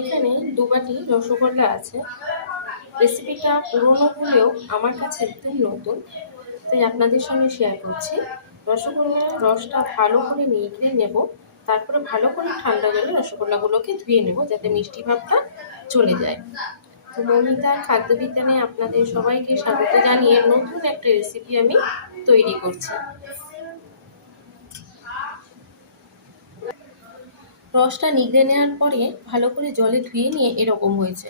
এখানে 2 বাটি রসগোল্লা আছে। রেসিপিটা পুরনো হলেও আমার কাছে একদম নতুন, তাই আপনাদের সঙ্গে শেয়ার করছি। রসগোল্লার রসটা ভালো করে নিগড়ে নেব, তারপরে ভালো করে ঠান্ডা জলে রসগোল্লাগুলোকে ধুয়ে নেব যাতে মিষ্টি ভাবটা চলে যায়। তো মৌমিতা খাদ্যবিজ্ঞানে আপনাদের সবাইকে স্বাগত জানিয়ে নতুন একটা রেসিপি আমি তৈরি করছি। রসটা নিগড়ে নেওয়ার পরে ভালো করে জলে ধুয়ে নিয়ে এরকম হয়েছে।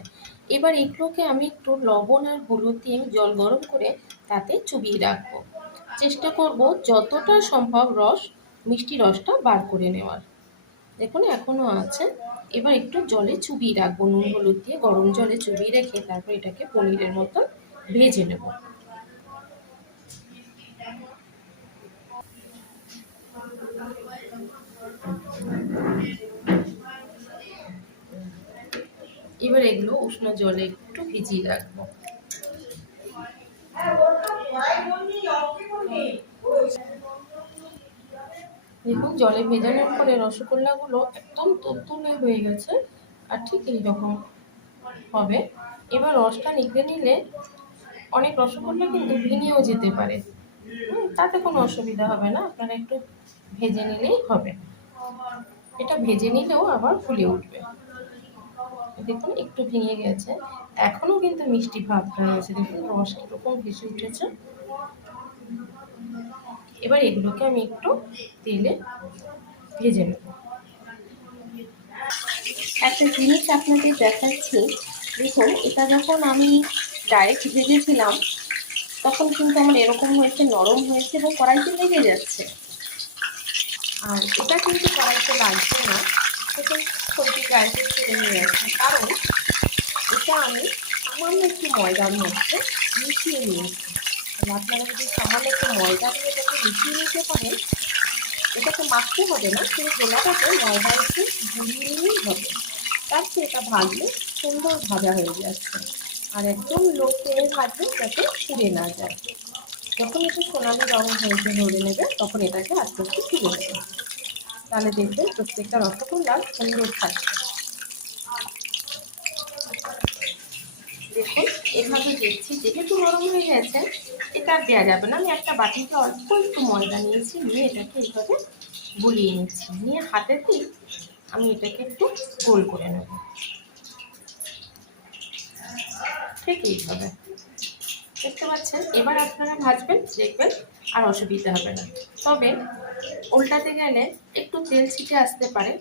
এবার এগুলোকে আমি একটু লবণ আর হলুদ দিয়ে জল গরম করে তাতে চুবিয়ে রাখবো। চেষ্টা করব যতটা সম্ভব মিষ্টি রসটা বার করে নেওয়ার। দেখুন এখনও আছে। এবার একটু জলে চুবিয়ে রাখবো, নুন হলুদ দিয়ে গরম জলে চুবিয়ে রেখে তারপর এটাকে পনিরের মতো ভেজে নেব। এবার এগুলো উষ্ণ জলে একটু ভিজিয়ে রাখবো। দেখুন জলে ভেজানোর পরে রসগোল্লাগুলো একদম তুলতুলে হয়ে গেছে, আর ঠিক এইরকম হবে। এবার রসটা নিগড়ে নিলে অনেক রসগোল্লা কিন্তু ভেঙেও যেতে পারে, তাতে কোনো অসুবিধা হবে না, আপনারা একটু ভেজে নিলেই হবে। এটা ভেজে নিলেও আবার ফুলে উঠবে। দেখুন একটু ভেঙে গেছে, এখনো কিন্তু মিষ্টি ভাবটা রয়েছে। দেখুন রস কিরকম ভেসে উঠেছে। এবার এগুলোকে আমি একটু তেলে ভেজে নেব। একটা জিনিস আপনাদের দেখাচ্ছি, দেখুন এটা যখন আমি ডাইরেক্ট ভেজেছিলাম তখন কিন্তু আমার এরকম হয়েছে, নরম হয়েছে এবং কড়াইতে লেগে যাচ্ছে। আর এটা কিন্তু কড়াইতে লাগছে না, দেখুন সবজি গায়ে ছেড়ে নিয়ে আসছে, কারণ এটা আমি সামান্য একটু ময়দার মধ্যে মিশিয়ে নিয়েছি। আপনারা যদি সামান্য একটু ময়দা দিয়ে এটাকে মিশিয়ে নিতে পারেন, এটাকে মাখতে হবে না, সেই গোলাটাকে ময়দা একটু গুলিয়ে নিলেই হবে। তারপরে এটা ভাজলে সুন্দর ভাজা হয়ে যাচ্ছে। আর একদম লো ফ্লেমে ভাজবেন যাতে পুড়ে না যায়। যখন একটু সোনালি রং হয়েছে ধরে নেবে, তখন এটাকে আস্তে আস্তে তুলে নেবে। তাহলে দেখবেন প্রত্যেকটা রসগোল্লা সুন্দর থাকবে। দেখুন এভাবে দেখছি, যেহেতু নরম হয়ে গেছে এটা আর দেওয়া যাবে না। আমি একটা বাটিতে অল্প একটু ময়দা নিয়েছি, নিয়ে এটাকে এইভাবে গুলিয়ে নিচ্ছি, নিয়ে হাতেতেই আমি এটাকে একটু গোল করে নেব, ঠিক এইভাবে। দেখতে পাচ্ছেন? এবার আপনারা ভাজবেন, দেখবেন আর অসুবিধা হবে না। তবে উল্টাতে গেলে একটু তেল ছিটে আসতে পারে,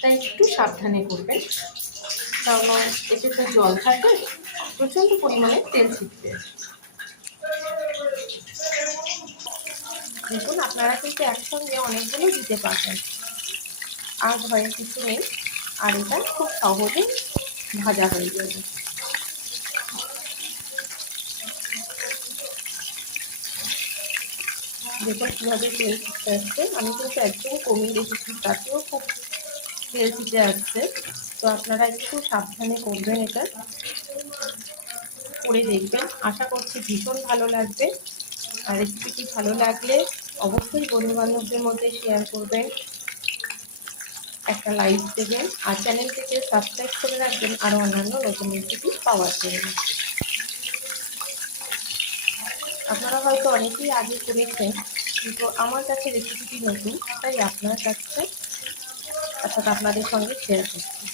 তাই একটু সাবধানে করবেন, কারণ এতে তো জল থাকে, প্রচণ্ড পরিমাণে তেল ছিটবে। দেখুন আপনারা কিন্তু একসঙ্গে অনেকগুলো দিতে পারবেন, আর ভয়ের কিছু নেই, আর এটা খুব সহজেই ভাজা হয়ে যাবে। দেখুন কীভাবে তেল ছিটতে আসছে, আমি কিন্তু একদম কমিয়ে রেখেছি, তাতেও খুব তেল ছিটে আসছে। তো আপনারা একটু সাবধানে করবেন, এটা করে দেখবেন। আশা করছি ভীষণ ভালো লাগবে। আর রেসিপিটি ভালো লাগলে অবশ্যই বন্ধুবান্ধবদের মধ্যে শেয়ার করবেন, একটা লাইক দেবেন, আর চ্যানেলটিকে সাবস্ক্রাইব করে রাখবেন আরও অন্যান্য নতুন রেসিপি পাওয়ার জন্য। আপনারা হয়তো অনেকেই আগে করেছেন, কিন্তু আমার কাছে রেসিপিটি নতুন, তাই আপনার কাছে অর্থাৎ আপনাদের সঙ্গে শেয়ার করছি।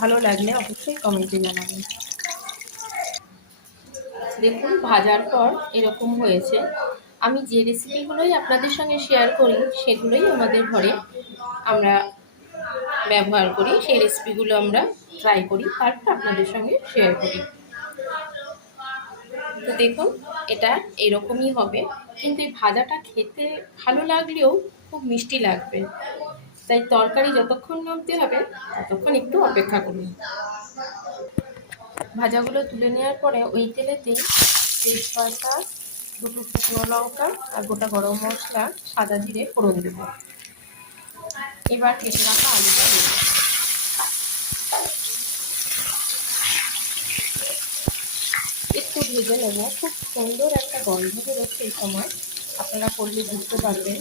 ভালো লাগলে অবশ্যই কমেন্টে জানাবেন। দেখুন ভাজার পর এরকম হয়েছে। আমি যে রেসিপিগুলোই আপনাদের সঙ্গে শেয়ার করি সেগুলোই আমাদের ঘরে আমরা ব্যবহার করি, সেই রেসিপিগুলো আমরা ট্রাই করি, তারপর আপনাদের সঙ্গে শেয়ার করি। তো দেখুন এটা এরকমই হবে, কিন্তু এই ভাজাটা খেতে ভালো লাগলেও খুব মিষ্টি লাগবে, তাই তরকারি যতক্ষণ নামতে হবে ততক্ষণ একটু অপেক্ষা করুন। ভাজাগুলো তুলে নেওয়ার পরে ওই তেলেতেই তেজপাতা, দুটো শুকনো লঙ্কা আর গোটা গরম মশলা, সাদা জিরে ফোড়ন দেব। এবার কেটে রাখা আলুটা দেব। একটু ভেজে নেব, খুব সুন্দর একটা গন্ধ বেরোচ্ছে এই সময়, আপনারা করলে বুঝতে পারবেন।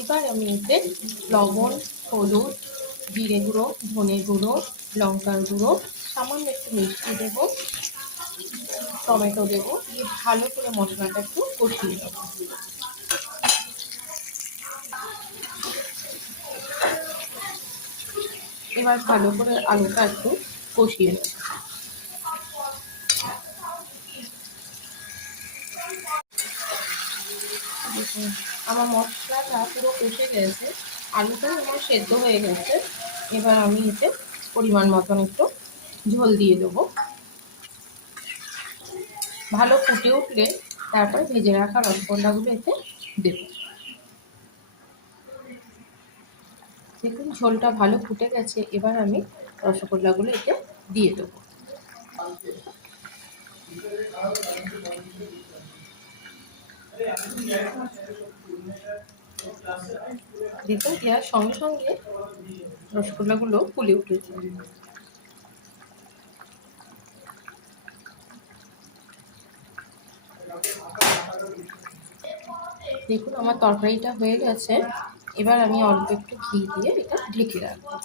এবার আমি এতে লবণ, হলুদ, জিরে গুঁড়ো, ধনে গুঁড়ো, লঙ্কার গুঁড়ো, সামান্য একটু মিষ্টি দেবো, টমেটো দেবো, দিয়ে ভালো করে মশলাটা একটু কষিয়ে নেবো। এবার ভালো করে আলুটা একটু কষিয়ে নেব। দেখুন আমার মশলাটা পুরো কষে গেছে, আলুটাও আমার সেদ্ধ হয়ে গেছে। এবার আমি এতে পরিমাণ মতন একটু ঝোল দিয়ে দেবো। ভালো ফুটে উঠলে তারপরে ভেজে রাখা রসগোল্লাগুলো এতে দেবো। দেখুন ঝোলটা ভালো ফুটে গেছে, এবার আমি রসগোল্লাগুলো এতে দিয়ে দেবো। দেখুন দেওয়ার সঙ্গে সঙ্গে রসগোল্লাগুলো ফুলে উঠেছে। দেখুন আমার তরকারিটা হয়ে গেছে, এবার আমি অল্প একটু ঘি দিয়ে এটা ঢেকে রাখবো।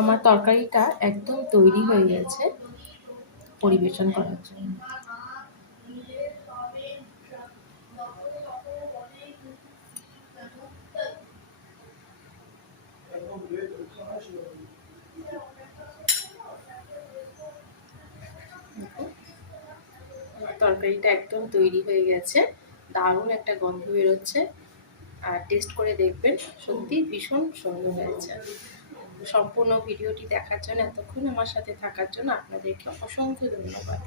আমার তরকারিটা একদম তৈরি হয়ে গেছে পরিবেশন করার জন্য। তরকারিটা একদম তৈরি হয়ে গেছে, দারুণ একটা গন্ধ বেরোচ্ছে, আর টেস্ট করে দেখবেন সত্যি ভীষণ সুন্দর হয়েছে। সম্পূর্ণ ভিডিওটি দেখার জন্য, এতক্ষণ আমার সাথে থাকার জন্য আপনাদেরকে অসংখ্য ধন্যবাদ।